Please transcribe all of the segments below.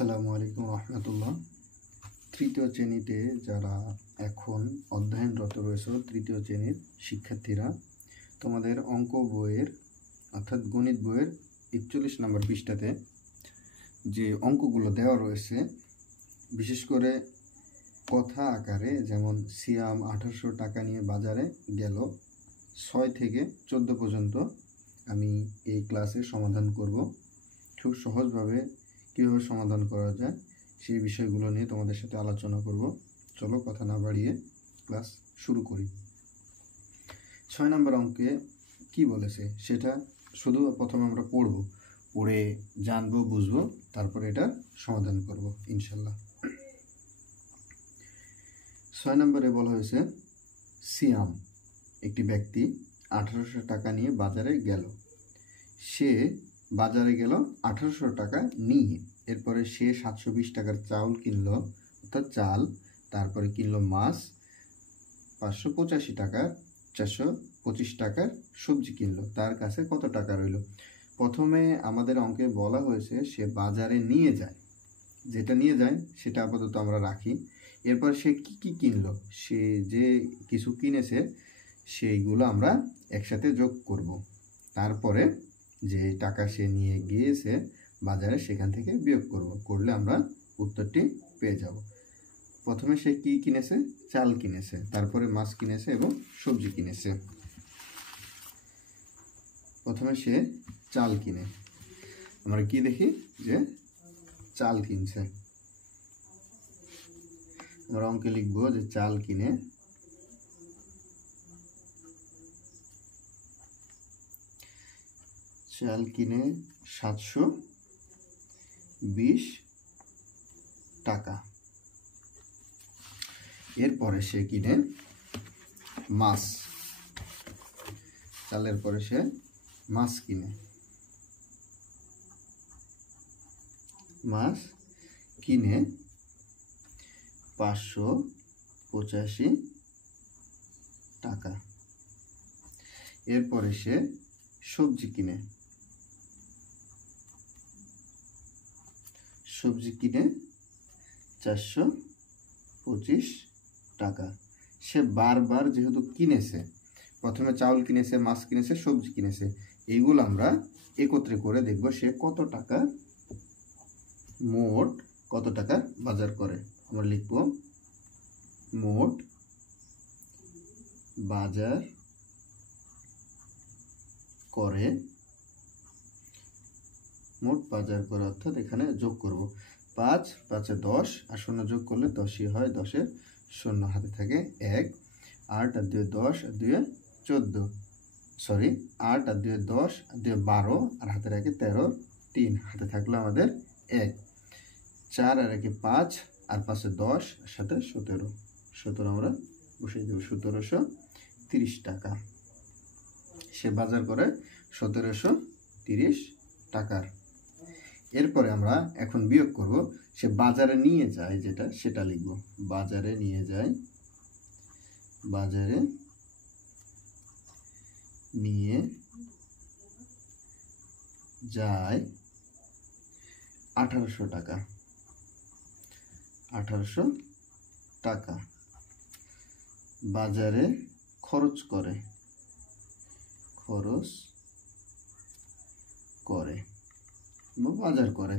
আসসালামু আলাইকুম রহমতুল্লাহ। তৃতীয় শ্রেণীতে যারা এখন অধ্যয়নরত রয়েছে, তৃতীয় শ্রেণীর শিক্ষার্থীরা, তোমাদের অঙ্ক বইয়ের অর্থাৎ গণিত বইয়ের 41 নম্বর পৃষ্ঠাতে যে অঙ্কগুলো দেওয়া রয়েছে, বিশেষ করে কথা আকারে, যেমন সিয়াম 1800 টাকা নিয়ে বাজারে গেল, 6 থেকে 14 পর্যন্ত আমি এই ক্লাসে সমাধান করব। খুব সহজভাবে কীভাবে সমাধান করা যায় সেই বিষয়গুলো নিয়ে তোমাদের সাথে আলোচনা করব। চলো কথা না বাড়িয়ে ক্লাস শুরু করি। 6 নম্বর অঙ্কে কি বলেছে সেটা শুধু প্রথমে আমরা পড়ে জানবো, বুঝবো, তারপর এটা সমাধান করব ইনশাল্লাহ। 6 নম্বরে বলা হয়েছে, সিয়াম একটি ব্যক্তি 1800 টাকা নিয়ে বাজারে গেল। সে বাজারে গেল 1800 টাকা নিয়ে, এরপরে সে 720 টাকার চাউল কিনলো, অর্থাৎ চাল, তারপরে কিনলো মাছ 585 টাকার, 425 টাকার সবজি কিনলো। তার কাছে কত টাকা রইল? প্রথমে আমাদের অঙ্কে বলা হয়েছে সে বাজারে নিয়ে যায়, যেটা নিয়ে যায় সেটা আপাতত আমরা রাখি। এরপর সে কি কিনলো, সে যে কিছু কিনেছে সেইগুলো আমরা একসাথে যোগ করব। তারপরে যে টাকা সে নিয়ে গিয়েছে বাজারে সেখান থেকে বিয়োগ করলে আমরা উত্তরটি পেয়ে যাব। প্রথমে সে কি কিনেছে? চাল কিনেছে, তারপরে মাছ কিনেছে এবং সবজি কিনেছে। প্রথমে সে চাল কিনে, আমরা কি দেখি যে চাল কিনছে। আমরা অঙ্কে লিখব যে চাল কিনে চাল কিনে 720 টাকা। এরপরে সে কিনে মাছ, চালের পরে সে মাছ কিনে, মাছ কিনে 585 টাকা। এরপরে সে সবজি কিনে, সবজি কিনে 425 টাকা। সে বারবার যেহেতু কিনেছে, প্রথমে চাউল কিনেছে, মাছ কিনেছে, সবজি কিনেছে, এইগুলো আমরা একত্রে করে দেখব সে কত টাকা, মোট কত টাকা বাজার করে। আমরা লিখব মোট বাজার করে, মোট বাজার করে, অর্থাৎ এখানে যোগ করব 5, 5 10 আর 0 যোগ করলে 10ই হয়, 10-এর 0 হাতে থাকে 1, 8 আর 2 10 আর 2 14, 8 আর 2 10 আর 2 12 আর হাতে রাখে 13, 3 হাতে থাকলো আমাদের 1, 4 আর 1 5 আর 5 10 আর সাথে 17 আমরা বসিয়ে দেব 1730 টাকা। সে বাজার করে 1730 টাকার। এরপরে আমরা এখন বিয়োগ করব, সে বাজারে নিয়ে যায় যেটা, সেটা লিখব বাজারে নিয়ে যায়, বাজারে নিয়ে যায় 1800 টাকা, 1800 টাকা। বাজারে খরচ করে, বাজার করে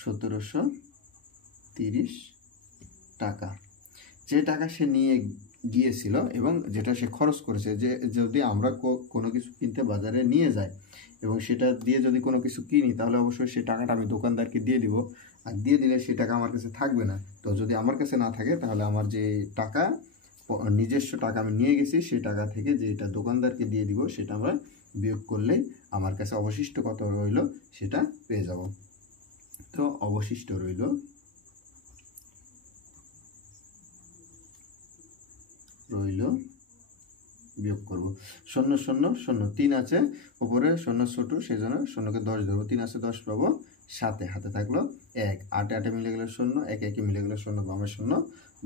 1730 টাকা। যে টাকা সে নিয়ে গিয়েছিল এবং যেটা সে খরচ করেছে, যে যদি আমরা কোনো কিছু কিনতে বাজারে নিয়ে যাই এবং সেটা দিয়ে যদি কোনো কিছু কিনি, তাহলে অবশ্যই সে টাকাটা আমি দোকানদারকে দিয়ে দিব, আর দিয়ে দিলে সে টাকা আমার কাছে থাকবে না। তো যদি আমার কাছে না থাকে, তাহলে আমার যে টাকা, নিজস্ব টাকা আমি নিয়ে গেছি, সেই টাকা থেকে যেটা দোকানদারকে দিয়ে দিব, সেটা আমরা বিয়োগ করলেই আমার কাছে অবশিষ্ট কত রইল সেটা পেয়ে যাব। তো অবশিষ্ট রইল বিয়োগ করব 0 0 0, 3 আছে উপরে, 0 ছোট, সেই জন্য 0-কে 10 ধরবো, 3 আছে 10 পাবো, 7 হাতে থাকলো 1, 8 8 মিলে গেলে 0, 1 1 মিলে গেলে 0, বামে 0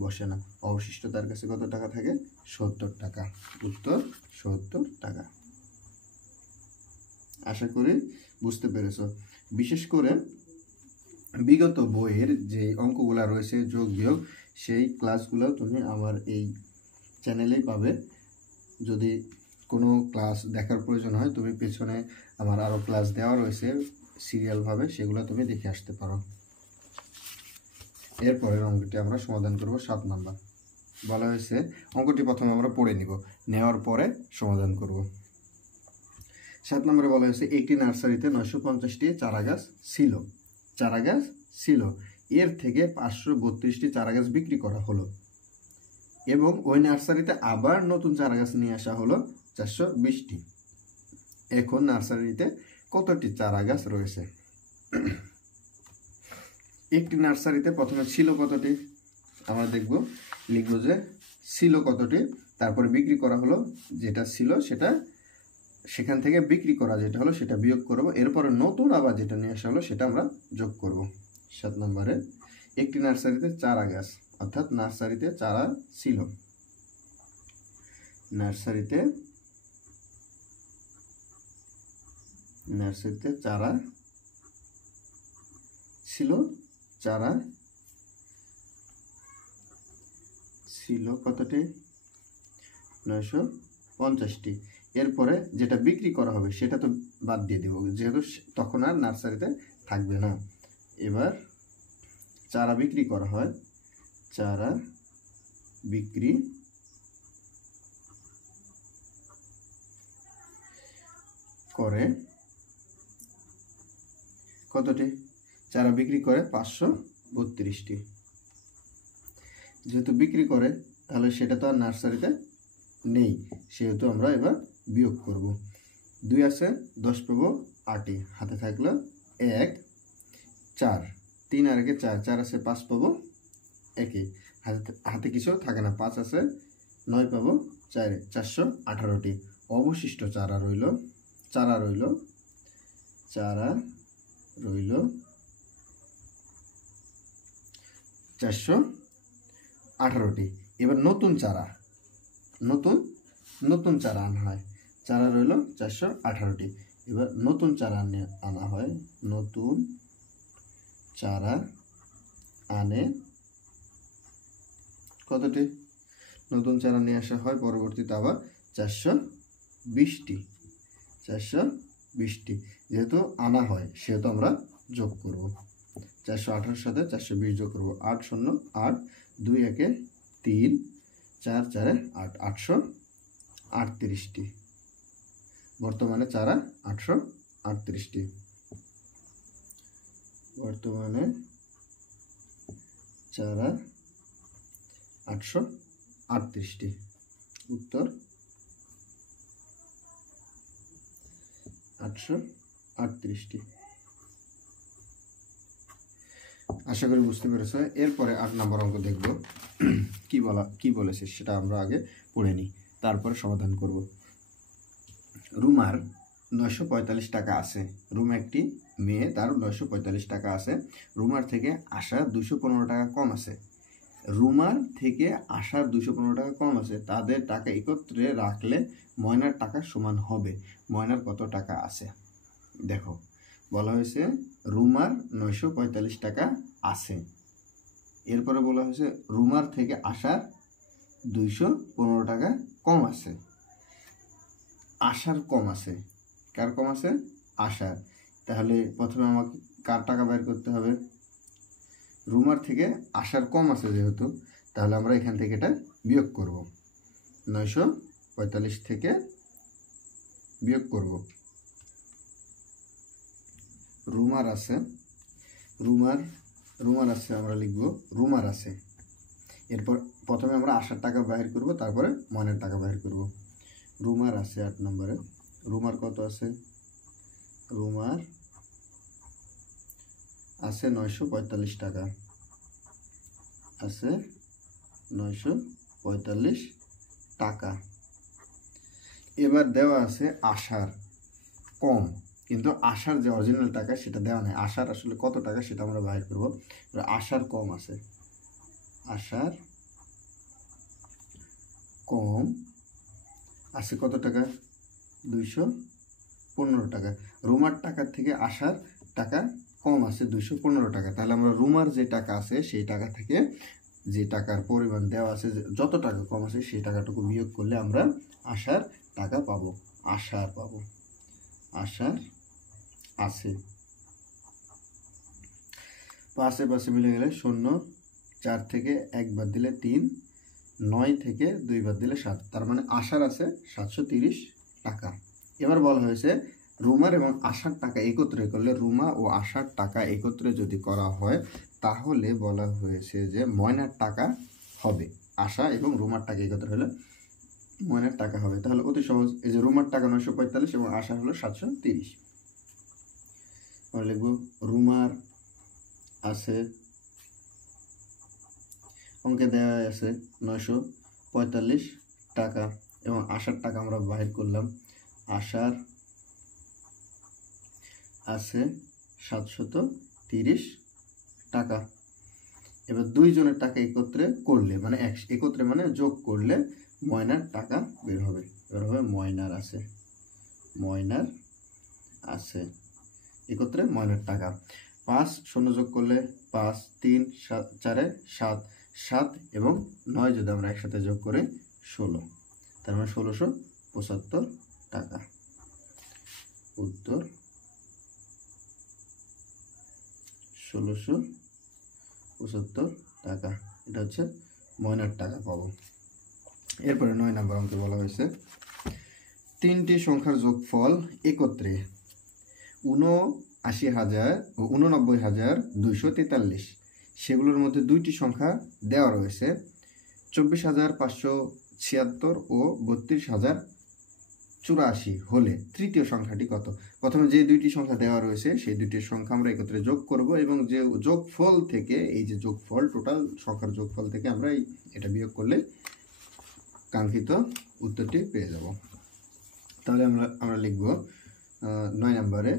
বসে না। অবশিষ্ট তার কাছে কত টাকা থাকে? 70 টাকা। উত্তর 70 টাকা। আশা করি বুঝতে পেরেছ। বিশেষ করে বিগত বইয়ের যে অঙ্কগুলো রয়েছে যোগ বিয়োগ, সেই ক্লাসগুলো তুমি আমার এই চ্যানেলেই পাবে। যদি কোনো ক্লাস দেখার প্রয়োজন হয়, তুমি পেছনে আমার আরও ক্লাস দেওয়া রয়েছে সিরিয়ালভাবে, সেগুলো তুমি দেখে আসতে পারো। এরপরের অঙ্কটি আমরা সমাধান করব 7 নাম্বার। বলা হয়েছে, অঙ্কটি প্রথমে আমরা পড়ে নিব, নেওয়ার পরে সমাধান করব। 7 নম্বরে বলা হয়েছে, একটি নার্সারিতে 950টি চারা গাছ ছিল, এর থেকে 532টি চারা গাছ বিক্রি করা হলো এবং ওই নার্সারিতে আবার নতুন চারা গাছ নিয়ে আসা হলো 420টি। এখন নার্সারিতে কতটি চারা গাছ রয়েছে? একটি নার্সারিতে প্রথমে ছিল কতটি আমরা দেখব, লিখব যে ছিল কতটি, তারপরে বিক্রি করা হলো যেটা ছিল সেটা, সেখান থেকে বিক্রি করা যেটা হলো সেটা বিয়োগ করব, এরপরে নতুন আবার যেটা নিয়ে আসা হলো সেটা আমরা যোগ করব। 7 নম্বরে, একটি নার্সারিতে চারা গাছ, অর্থাৎ নার্সারিতে চারা ছিল, নার্সারিতে চারা ছিল, চারা ছিল কতটি? 950টি। এরপরে যেটা বিক্রি করা হবে সেটা তো বাদ দিয়ে দেব, যেহেতু তখন আর নার্সারিতে থাকবে না। এবার চারা বিক্রি করা হয়, চারা বিক্রি করে কতটি? চারা বিক্রি করে 532টি। যেহেতু বিক্রি করে, তাহলে সেটা তো আর নার্সারিতে নেই, সেহেতু আমরা এবার বিয়োগ করব। 2 আছে 10 পাবো 8, হাতে থাকলো 1, 4, 3 আর 1 4, 4 আছে 5 পাবো 1, হাতে কিছু থাকে না, 5 আছে 9 পাবো 4, 418টি। অবশিষ্ট চারা রইল 418টি। এবার নতুন চারা আনা হয়, চারা রইল 418টি। এবার নতুন চারা আনা হয়, নতুন চারা আনে কতটি? নতুন চারা নিয়ে আসা হয় পরবর্তীতে আবার 420টি। যেহেতু আনা হয় সেহেতু আমরা যোগ করব, 418 সাথে 420 যোগ করব, 8 শূন্য 8, 2 1 3, 4 4 8, 838টি। বর্তমানে চারা 838টি। বর্তমানে চারা 838টি। উত্তর 838টি। আশা করি বুঝতে পেরেছো। এরপরে 8 নম্বর অঙ্ক দেখব, কি বলেছে সেটা আমরা আগে পড়ে নিই, তারপরে সমাধান করব। রুমার 945 টাকা আছে। রুমা একটি মেয়ে, তার 945 টাকা আছে। রুমার থেকে আসা 215 টাকা কম আছে। রুমার থেকে আসা 215 টাকা কম আছে, তাদের টাকা একত্রে রাখলে ময়নার টাকা সমান হবে। ময়নার কত টাকা আছে? দেখো, বলা হয়েছে রুমার 945 টাকা আছে, এরপরে বলা হয়েছে রুমার থেকে আসার 215 টাকা কম আছে। আসার কম আছে, কার কম আছে? আসার। তাহলে প্রথমে আমাকে কার টাকা বের করতে হবে? রুমার থেকে আসার কম আছে যেহেতু, তাহলে আমরা এখান থেকে এটা বিয়োগ করব, 945 থেকে বিয়োগ করব। রুমার আছে, রুমার আছে আমরা লিখব রুমার আছে। এরপর প্রথমে আমরা আসার টাকা বাহির করব, তারপরে ময়নার টাকা বাহির করব। রুমার আছে 8 নম্বরে। রুমার কত আছে? রুমার আছে 945 টাকা, আছে 945 টাকা। এবার দেওয়া আছে আসার কম, কিন্তু আসার যে অরিজিনাল টাকা সেটা দেওয়া নেই। আসার আসলে কত টাকা সেটা আমরা বাহির করব। আসার কম আছে, আসার কম আছে কত টাকা? 215 টাকা। রুমার টাকার থেকে আসার টাকা কম আছে 215 টাকা। তাহলে আমরা রুমার যে টাকা আছে সেই টাকা থেকে যে টাকার পরিমাণ দেওয়া আছে, যত টাকা কম আছে সেই টাকাটুকু বিয়োগ করলে আমরা আশার টাকা পাবো। আশার পাবো, আশার আছে। পাশে পাশে মিলে গেলে 0, 4 থেকে 1 বাদ দিলে 3, 9 থেকে 2 বাদ দিলে 7, তার মানে আশার আছে 730 টাকা। এবার বলা হয়েছে রুমার এবং আশার টাকা একত্রে করলে, রুমা ও আশার টাকা একত্রে যদি করা হয় তাহলে বলা হয়েছে যে ময়নার টাকা হবে। আশা এবং রুমার টাকা একত্রে হলে ময়নার টাকা হবে। তাহলে অতি সহজ, এই যে রুমার টাকা 945 এবং আশার হলো 730। আমরা লিখব রুমার আছে, অঙ্কে দেওয়া আছে 945 টাকা এবং আশার টাকা আমরা বাহির করলাম। আশার আছে 730 টাকা। এবার দুইজনের টাকা একত্রে করলে মানে একত্রে মানে যোগ করলে ময়নার টাকা বের হবে। এবার হবে ময়নার আছে, ময়নার আছে একত্রে ময়নার টাকা। 5 0 যোগ করলে 5, 3 4 7, 7 এবং 9 যদি আমরা একসাথে যোগ করে 16, তার মানে 1675 টাকা। উত্তর 1675 টাকা। এটা হচ্ছে ময়নার টাকা পাবো। এরপরে 9 নম্বর অঙ্কে বলা হয়েছে 3টি সংখ্যার যোগফল একত্রে 79,000 ও 89,243। সেগুলোর মধ্যে 2টি সংখ্যা দেওয়া রয়েছে 24,576 ও 32,084 হলে তৃতীয় সংখ্যাটি কত? প্রথমে যে 2টি সংখ্যা দেওয়া রয়েছে সেই 2টির সংখ্যা আমরা একত্রে যোগ করব এবং যে যোগফল থেকে, এই যে যোগফল টোটাল সংখ্যার যোগফল থেকে আমরা এটা বিয়োগ করলে কাঙ্ক্ষিত উত্তরটি পেয়ে যাব। তাহলে আমরা লিখব 9 নম্বরে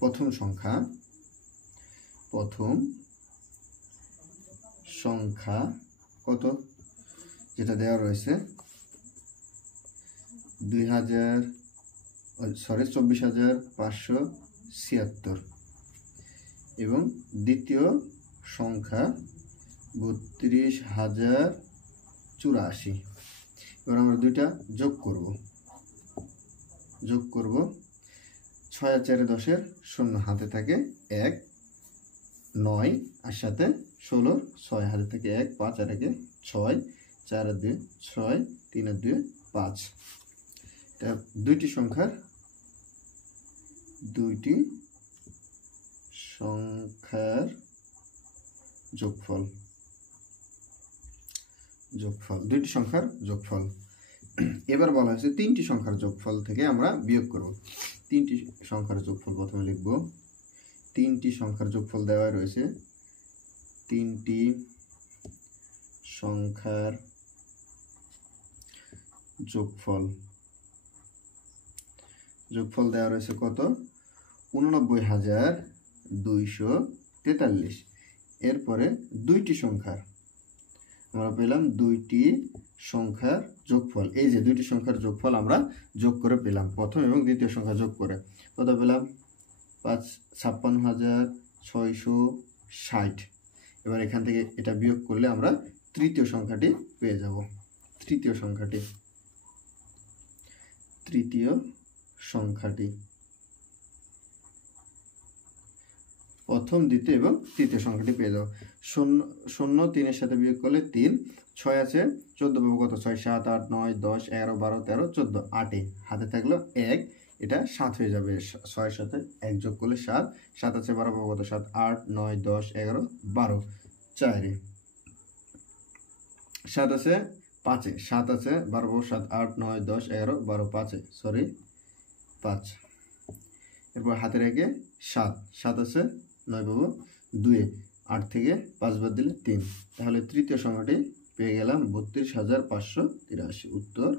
প্রথম সংখ্যা কত যেটা দেওয়া রয়েছে 24,576 এবং দ্বিতীয় সংখ্যা 32,084। এবার আমরা দুইটা যোগ করব 6 আর 4 10 0 হাতে থাকে 1, 9 আর সাথে 16, 6 হাতে থাকে 1, 5 আর 1 6, 4 আর 2 6, 3 আর 2 5। এটা দুইটি সংখ্যার যোগফল। দুইটি সংখ্যার যোগফল। এবার বলা হয়েছে 3টি সংখ্যার যোগফল থেকে আমরা বিয়োগ করব। 3টি সংখ্যার যোগফল প্রথমে লিখব। 3টি সংখ্যার যোগফল দেওয়া রয়েছে। 3টি সংখ্যার যোগফল দেওয়া রয়েছে কত? 89,243। এরপরে 2টি সংখ্যার আমরা পেলাম 2টি সংখ্যার যোগফল। এই যে 2টি সংখ্যার যোগফল আমরা যোগ করে পেলাম, প্রথম এবং দ্বিতীয় সংখ্যা যোগ করে কত পেলাম? 56,660। এবার এখান থেকে এটা বিয়োগ করলে আমরা তৃতীয় সংখ্যাটি পেয়ে যাব। তৃতীয় সংখ্যাটি প্রথম, দ্বিতীয় এবং তৃতীয় সংখ্যাটি পেয়ে যাবো। 0 3-এর সাথে বিয়োগ করলে 3, 6 আছে 14 পাবো কত? 6 7 8 9 10 11 12 13 14, 8 হাতে থাকলো 1, এটা 7 হয়ে যাবে। 6-এর সাথে 1 যোগ করলে 7, 7 আছে 12 পাবো কত? 7 8 9 10 11 12, 4 7 আছে 5, 7 আছে 12 পাবো 7 8 9 10 11 12 5। এরপর হাতে রেখে 7 আছে 9 পাবো 2, 8 থেকে 5 বাদ দিলে 3। তাহলে তৃতীয় সংখ্যাটি পেয়ে গেলাম 32,583। উত্তর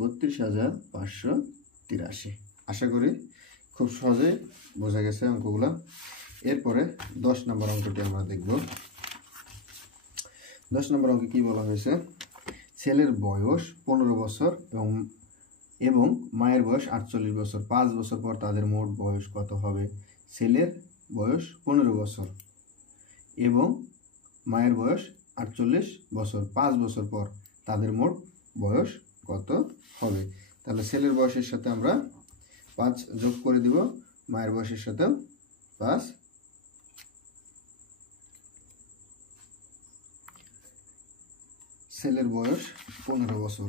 32,583। আশা করি খুব সহজে বোঝা গেছে অঙ্কগুলো। এরপরে 10 নম্বর অঙ্কটি আমরা দেখব। 10 নম্বর অঙ্কে কি বলা হয়েছে? ছেলের বয়স 15 বছর এবং এবং মায়ের বয়স 48 বছর। 5 বছর পর তাদের মোট বয়স কত হবে? ছেলের বয়স 15 বছর এবং মায়ের বয়স 48 বছর। 5 বছর পর তাদের মোট বয়স কত হবে? তাহলে ছেলের বয়সের সাথে আমরা 5 যোগ করে দিব, মায়ের বয়সের সাথেও 5। ছেলের বয়স 15 বছর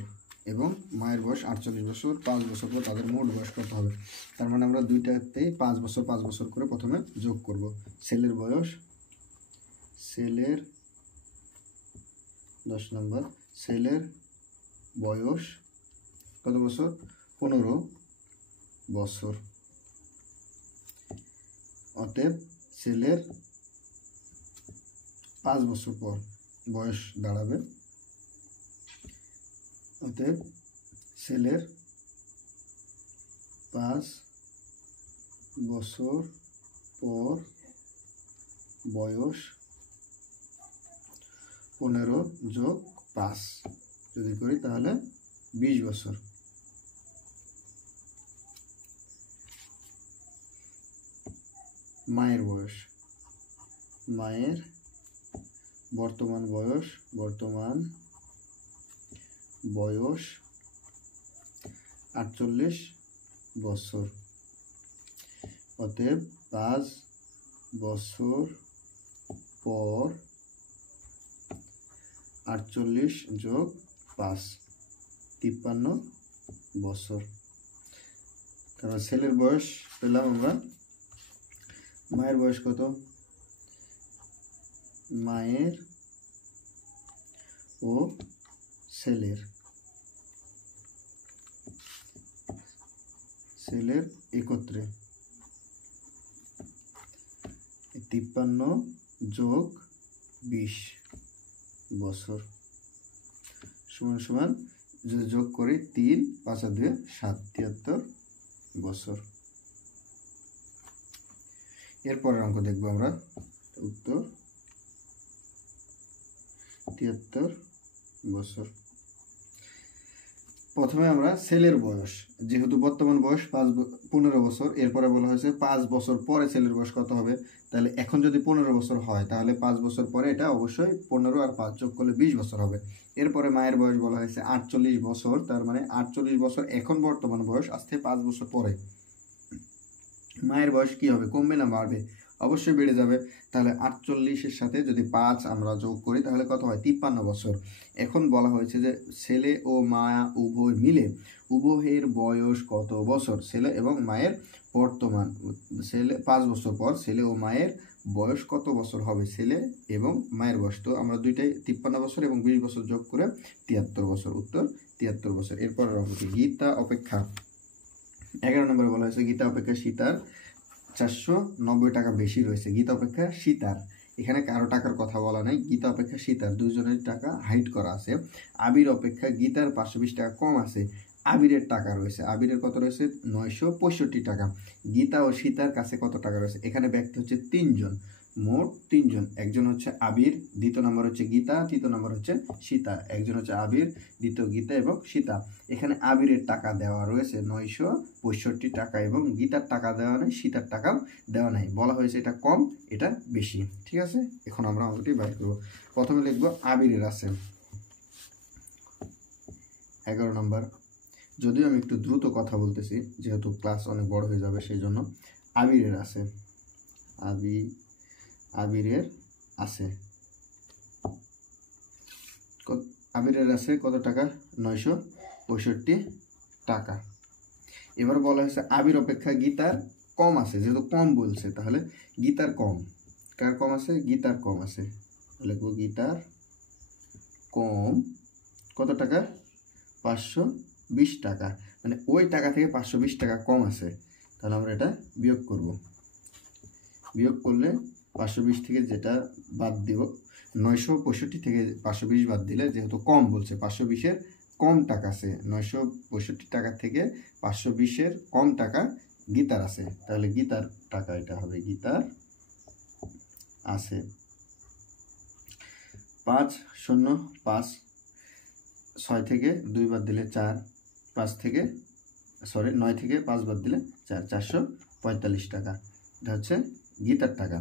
এবং মায়ের বয়স 48 বছর। 5 বছর পর তাদের মোট বয়স কত হবে? তার মানে আমরা দুইটাতেই 5 বছর করে প্রথমে যোগ করব। ছেলের বয়স, ছেলের 10 নম্বর, ছেলের বয়স কত বছর? 15 বছর। অতএব ছেলের 5 বছর পর বয়স দাঁড়াবে, অতএব ছেলের 5 বছর পর বয়স 15 যোগ 5 যদি করি তাহলে 20 বছর। মায়ের বয়স, মায়ের বর্তমান বয়স 48 বছর। অতএব 5 বছর পর 48 যোগ 5 53 বছর। তারপর ছেলের বয়স পেলাম আমরা। মায়ের বয়স কত? মায়ের ও ছেলের একত্রে 53 যোগ 20 বছর সমান সমান, যদি যোগ করি 3 5 আর 2 7, 73 বছর। এরপরের অঙ্ক দেখবো আমরা। উত্তর 73 বছর। প্রথমে আমরা ছেলের বয়স, যেহেতু বর্তমান বয়স 15 বছর, এরপরে বলা হয়েছে 5 বছর পরে ছেলের বয়স কত হবে। তাহলে এখন যদি 15 বছর হয় তাহলে 5 বছর পরে এটা অবশ্যই 15 আর 5 যোগ করলে 20 বছর হবে। এরপরে মায়ের বয়স বলা হয়েছে 48 বছর, তার মানে 48 বছর এখন বর্তমান বয়স, আজ থেকে 5 বছর পরে মায়ের বয়স কি হবে? কমবে না বাড়বে? অবশ্যই বেড়ে যাবে। তাহলে 48-এর সাথে যদি 5 আমরা যোগ করি তাহলে কত হয়? 53 বছর। এখন বলা হয়েছে যে ছেলে ও মা উভয় মিলে উভয়ের বয়স কত বছর? ছেলে এবং মায়ের বর্তমান, ছেলে 5 বছর পর ছেলে ও মায়ের বয়স কত বছর হবে? ছেলে এবং মায়ের বয়স, তো আমরা দুইটাই 53 বছর এবং 20 বছর যোগ করে 73 বছর। উত্তর 73 বছর। এরপর গীতা অপেক্ষা 11 নম্বরে বলা হয়েছে গীতা অপেক্ষা সীতার 490 টাকা বেশি রয়েছে। গীতা অপেক্ষা সীতার, এখানে কারো টাকার কথা বলা নাই, গীতা অপেক্ষা সীতার দুজনের টাকা হাইড করা আছে। আবির অপেক্ষা গীতার 520 টাকা কম আছে। আবিরের টাকা রয়েছে, আবিরের কত রয়েছে? 965 টাকা। গীতা ও সীতার কাছে কত টাকা রয়েছে? এখানে ব্যক্তি হচ্ছে 3 জন, মোট 3 জন। একজন হচ্ছে আবির, দ্বিতীয় নম্বর হচ্ছে গীতা, তৃতীয় নম্বর হচ্ছে সীতা। একজন হচ্ছে আবির, দ্বিতীয় গীতা এবং সীতা। এখানে আবিরের টাকা দেওয়া রয়েছে 965 টাকা এবং গীতার টাকা দেওয়া নেই, সীতার টাকাও দেওয়া নাই। বলা হয়েছে এটা কম, এটা বেশি। ঠিক আছে, এখন আমরা অঙ্কটি বাইর করব। প্রথমে লিখব আবিরের আছে 11 নম্বর। যদিও আমি একটু দ্রুত কথা বলতেছি যেহেতু ক্লাস অনেক বড় হয়ে যাবে, সেই জন্য। আবিরের আছে, আবিরের আছে কত টাকা? 965 টাকা। এবার বলা হয়েছে আবির অপেক্ষা গীতার কম আছে, যেহেতু কম বলছে তাহলে গীতার কম। কার কম আছে? গীতার কম আছে। লিখবো গীতার কম কত টাকা? 520 টাকা। মানে ওই টাকা থেকে 520 টাকা কম আছে। তাহলে আমরা এটা বিয়োগ করব। বিয়োগ করলে 520 থেকে যেটা বাদ দিব, 965 থেকে 520 বাদ দিলে, যেহেতু কম বলছে, 520-এর কম টাকা আছে, 965 টাকা থেকে 520-এর কম টাকা গীতার আছে। তাহলে গীতার টাকা এটা হবে, গীতার আছে। 505, 6 থেকে 2 বাদ দিলে 4, 5 থেকে সরি 9 থেকে 5 বাদ দিলে 445 টাকা। এটা হচ্ছে গীতার টাকা।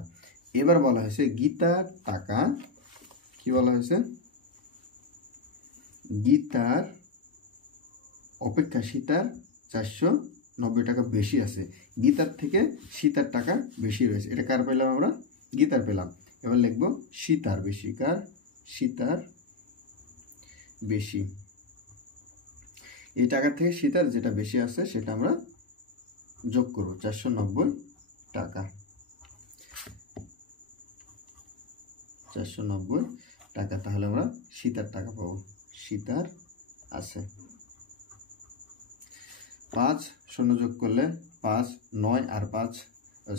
এবার বলা হয়েছে গীতার টাকা, কি বলা হয়েছে, গীতার অপেক্ষা সীতার 490 টাকা বেশি আছে, গীতার থেকে সীতার টাকা বেশি রয়েছে। এটা কার পেলাম আমরা? গীতার পেলাম। এবার লিখবো সীতার বেশি, কার? সীতার বেশি। এই টাকা থেকে সীতার যেটা বেশি আছে সেটা আমরা যোগ করব, 490 টাকা। 490 টাকা, তাহলে আমরা সীতার টাকা পাবো। সীতার আছে 5 শূন্য যোগ করলে 5, 9 আর 5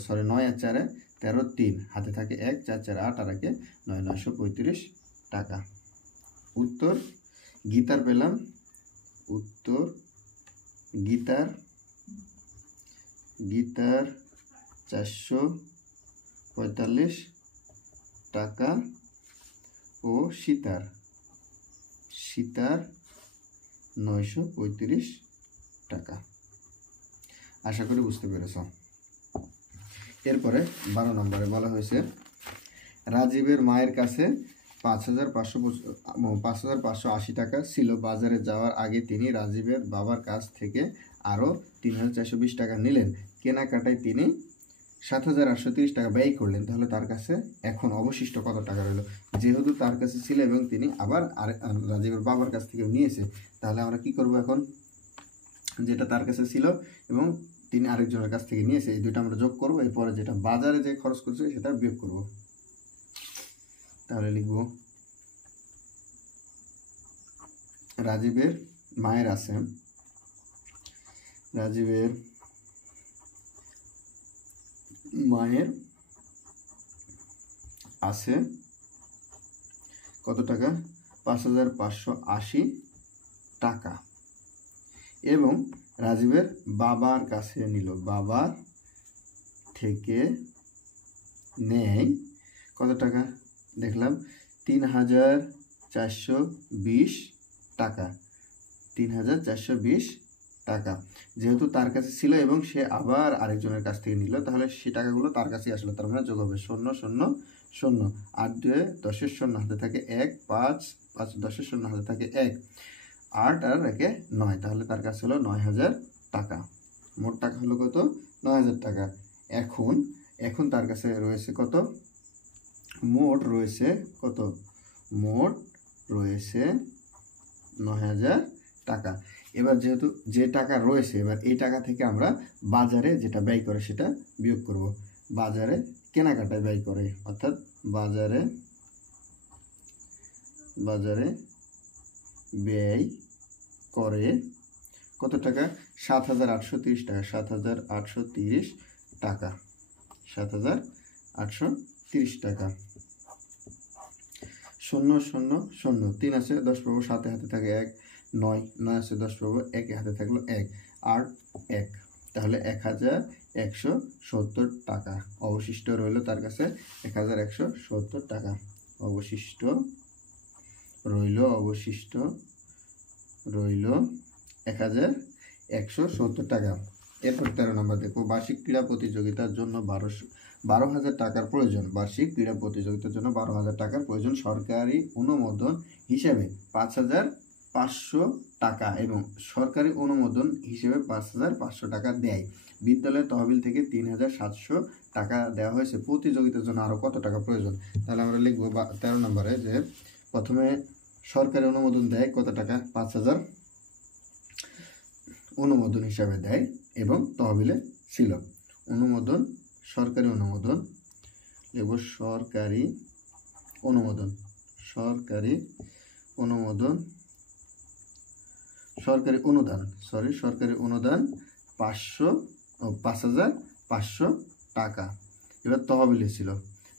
সরি 9 আর 4 13, 3 হাতে থাকে 1, 4 4 8 আর 1 9, 935 টাকা। উত্তর গীতার পেলাম, উত্তর গীতার 445 টাকা ও সীতার 935 টাকা। আশা করি বুঝতে পেরেছ। এরপরে 12 নম্বরে বলা হয়েছে রাজীবের মায়ের কাছে 5,580 টাকা ছিল। বাজারে যাওয়ার আগে তিনি রাজীবের বাবার কাছ থেকে আরও 3,420 টাকা নিলেন। কেনাকাটায় তিনি 7,830 টাকা ব্যয় করলেন। তাহলে তার কাছে এখন অবশিষ্ট কত টাকা রইল? যেহেতু তার কাছে ছিল এবং তিনি আবার রাজীবের বাবার কাছ থেকে নিয়েছে, তাহলে আমরা কি করব এখন? যেটা তার কাছে ছিল এবং তিনি আরেকজনের কাছ থেকে নিয়েছে, এই দুটো আমরা যোগ করব। এরপরে যেটা বাজারে যে খরচ করছে সেটা বিয়োগ করব। তাহলে লিখব রাজীবের মায়ের আছে, রাজীবের মায়ের আছে কত টাকা? 5,580 টাকা এবং রাজীবের বাবার কাছে নিল, বাবার থেকে নেয় কত টাকা? দেখলাম 3,420 টাকা। 3,420 টাকা যেহেতু তার কাছে ছিল এবং সে আবার আরেকজনের কাছ থেকে নিল, তাহলে সে টাকাগুলো তার কাছেই আসলো। তার মানে যোগ হবে 0 0 0, 8 2 10 শূন্য হাতে থাকে 1, 5 5 10 শূন্য হাতে থাকে 1, 8 আর 1 9, তাহলে তার কাছে হলো 9,000 টাকা। মোট টাকা হলো কত? 9,000 টাকা। এখন তার কাছে রয়েছে কত? মোট রয়েছে কত? মোট রয়েছে 9,000 টাকা। এবার যেহেতু যে টাকা রয়েছে, এবার এই টাকা থেকে আমরা বাজারে যেটা ব্যয় করে সেটা বিয়োগ করব। বাজারে কেনাকাটায় ব্যয় করে, অর্থাৎ বাজারে ব্যয় করে কত টাকা? 7,830 টাকা। 7,830 টাকা। 7,830 টাকা। 0 0 0, 3 আছে 10 পাবো, 7 হাতে থাকে 1, 9 9 আছে 10 পাবো, 1 হাতে থাকলো 1, 8 1, তাহলে 1,170 টাকা অবশিষ্ট রইল তার কাছে। 1,170 টাকা অবশিষ্ট রইল 1,170 টাকা। এরপর 13 নম্বর দেখো, বার্ষিক ক্রীড়া প্রতিযোগিতার জন্য 12,000 টাকার প্রয়োজন। বার্ষিক ক্রীড়া প্রতিযোগিতার জন্য 12,000 টাকার প্রয়োজন। সরকারি অনুমোদন হিসেবে 5,500 টাকা এবং সরকারি অনুমোদন হিসেবে 5,500 টাকা দেয়। বিদ্যালয়ের তহবিল থেকে 3,700 টাকা দেওয়া হয়েছে। প্রতিযোগিতার জন্য আরও কত টাকা প্রয়োজন? তাহলে আমরা লিখবো 13 নম্বরে যে প্রথমে সরকারি অনুমোদন দেয় কত টাকা? 5,000 অনুমোদন হিসাবে দেয় এবং তহবিলে ছিল। অনুমোদন, সরকারি অনুমোদন লিখব, সরকারি অনুমোদন 5,500 টাকা। এবার তহবিলে ছিল,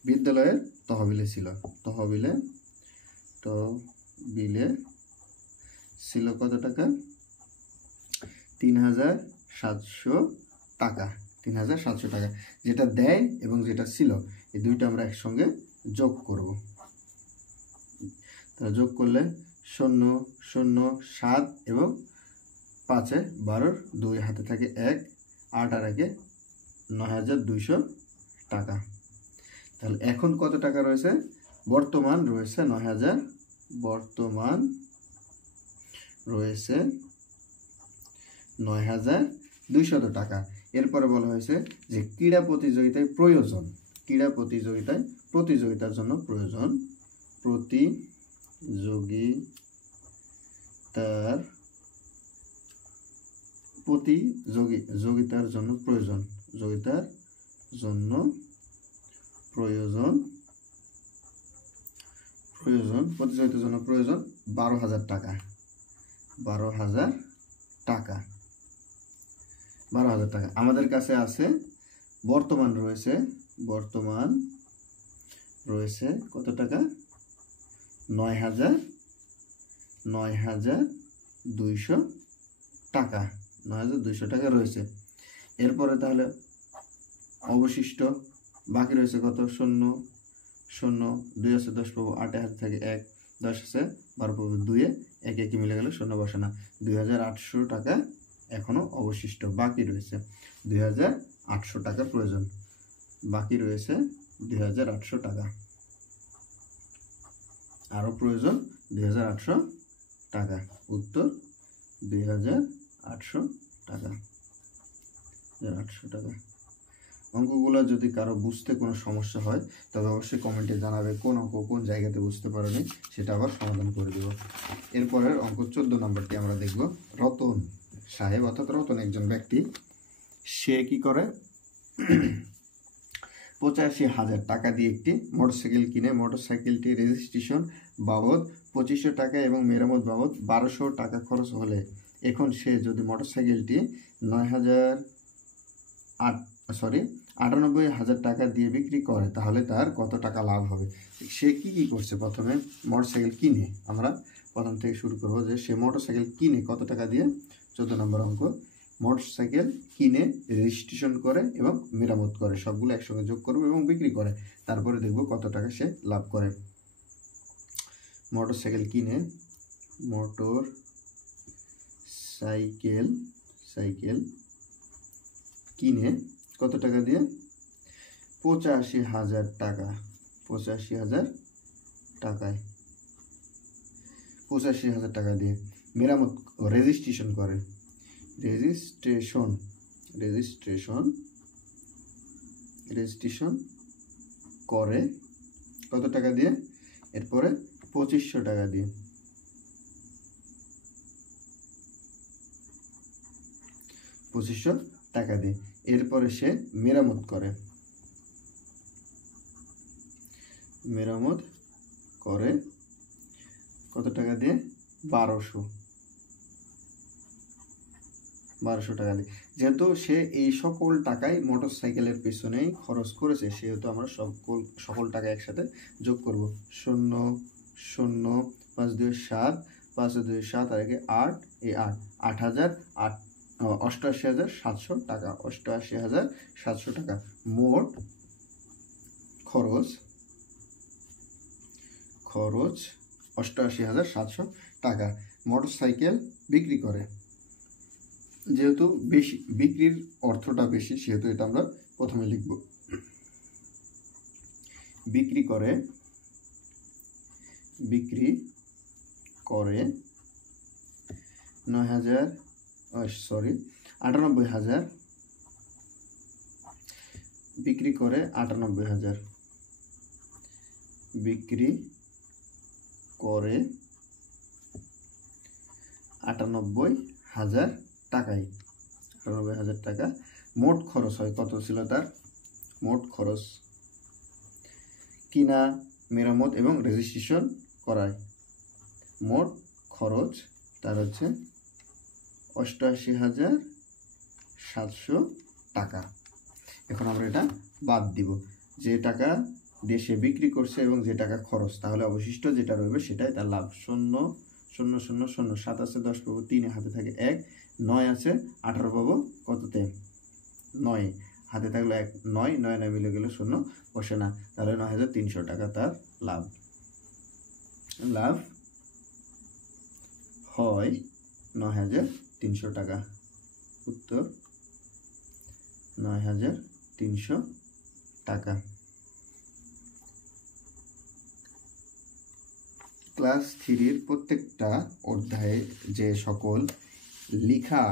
বিদ্যালয়ের তহবিলে ছিল, তহবিলে ছিল কত টাকা? 3,700 টাকা। 3,700 টাকা যেটা দেয় এবং যেটা ছিল, এই দুইটা আমরা একসঙ্গে যোগ করব। তাহলে যোগ করলে 0 0 7 এবং 5 12 2 হাতে থাকে 1 8 আর 1 9200 টাকা। তাহলে এখন কত টাকা রয়েছে? বর্তমান রয়েছে 9000, বর্তমান রয়েছে 9200 টাকা। এরপরে বলা হয়েছে যে ক্রীড়া প্রতিযোগিতায় প্রয়োজন, ক্রীড়া প্রতিযোগিতার জন্য প্রয়োজন, প্রতিযোগিতার জন্য প্রয়োজন, প্রতিযোগিতার জন্য প্রয়োজন 12,000 টাকা, 12,000 টাকা, 12,000 টাকা। আমাদের কাছে আছে বর্তমান রয়েছে কত টাকা? 9,200 টাকা, 9,200 টাকা রয়েছে। এরপরে তাহলে অবশিষ্ট বাকি রয়েছে কত? 0 0 2 আছে 10 পাবো, 8 হাতে থাকে 1, 10 আছে 12 পাবো 2, 1 1 মিলে গেলে 0 বসে না। 2,800 টাকা এখনো অবশিষ্ট বাকি রয়েছে, 2,800 টাকা প্রয়োজন, বাকি রয়েছে 2,800 টাকা, আরো প্রয়োজন 2,800 টাকা। উত্তর 2,800 টাকা, 2,800 টাকা। অঙ্কগুলো যদি কারো বুঝতে কোনো সমস্যা হয় তবে অবশ্যই কমেন্টে জানাবে কোন অঙ্ক কোন জায়গাতে বুঝতে পারেনি, সেটা আবার সমাধান করে দেব। এরপরের অঙ্ক 14 নম্বরটি আমরা দেখব। রতন সাহেব অর্থাৎ রতন একজন ব্যক্তি, সে কি করে? 85,000 টাকা দিয়ে একটি মোটরসাইকেল কিনে মোটরসাইকেলটি রেজিস্ট্রেশন বাবদ 2500 টাকা এবং মেরামত বাবদ 1200 টাকা খরচ হলে এখন সে যদি মোটরসাইকেলটি 98,000 টাকা দিয়ে বিক্রি করে তাহলে তার কত টাকা লাভ হবে? সে কি করছে? প্রথমে মোটরসাইকেল কিনে, আমরা প্রথম থেকে শুরু করব যে সে মোটরসাইকেল কিনে কত টাকা দিয়ে। 14 নম্বর অঙ্ক, মোটরসাইকেল কিনে রেজিস্ট্রেশন করে এবং মেরামত করে, সবগুলো একসঙ্গে যোগ করবে এবং বিক্রি করে, তারপরে দেখব কত টাকা সে লাভ করে। মোটরসাইকেল কিনে, সাইকেল কিনে কত টাকা দিয়ে? 85,000 টাকা, 85,000 টাকায়, 85,000 টাকা দিয়ে মেরামত রেজিস্ট্রেশন করে, রেজিস্ট্রেশন করে কত টাকা দিয়ে? এরপরে 2500 টাকা দিয়ে, 2500 টাকা দিয়ে। এরপরে সে মেরামত করে, কত টাকা দিয়ে? 1200 টাকা দিয়ে। যেহেতু সে এই সকল টাকাই মোটরসাইকেলের পেছনেই খরচ করেছে, সেহেতু আমরা সকল টাকা একসাথে যোগ করব। 0 0 5 2 7, 5 2 7 আর 8, এই 88,700 টাকা, 88,700 টাকা মোট খরচ 88,700 টাকা মোটরসাইকেল বিক্রি করে। যেহেতু বেশি বিক্রির অর্থটা বেশি সেহেতু এটা আমরা প্রথমে লিখব। বিক্রি করে 98,000, বিক্রি করে 98,000, বিক্রি করে 98,000 টাকায়, 98,000 টাকা মোট খরচ হয়। কত ছিল তার মোট খরচ? কিনা, মেরামত এবং রেজিস্ট্রেশন করায় মোট খরচ তার হচ্ছে 88,700 টাকা। এখন আমরা এটা বাদ দিব, যে টাকা দিয়ে সে বিক্রি করছে এবং যে টাকা খরচ, তাহলে অবশিষ্ট যেটা রইবে সেটাই তার লাভ। 0 0 0 0, 7 আছে 10 পাবো 3, হাতে থাকে 1, 9 আছে 18 পাবো কততে? 9, হাতে থাকলো 1, 9 9 9 মিলে গেলে 0 বসে না, তাহলে 9,300 টাকা তার লাভ হয় 9,300 300 টাকা। উত্তর 9300 টাকা। ক্লাস 3-র প্রত্যেকটা অধ্যায়ে যে সকল লেখা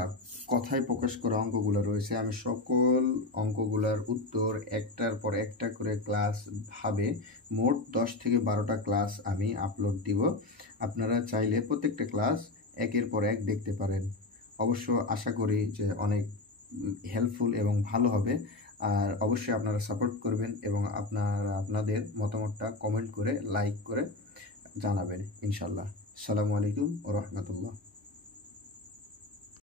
কথায় প্রকাশ করা অঙ্কগুলো রয়েছে, আমি সকল অঙ্কগুলোর উত্তর একটার পর একটা করে ক্লাস ভাবে মোট 10 থেকে 12টা ক্লাস আমি আপলোড দিব। আপনারা চাইলে প্রত্যেকটা ক্লাস একের পর এক দেখতে পারেন। অবশ্য আশা করি যে অনেক হেল্পফুল এবং ভালো হবে। আর অবশ্যই আপনারা সাপোর্ট করবেন এবং আপনাদের মতামতটা কমেন্ট করে লাইক করে জানাবেন ইনশাল্লাহ। আসসালামু আলাইকুম ওয়া রাহমাতুল্লাহ।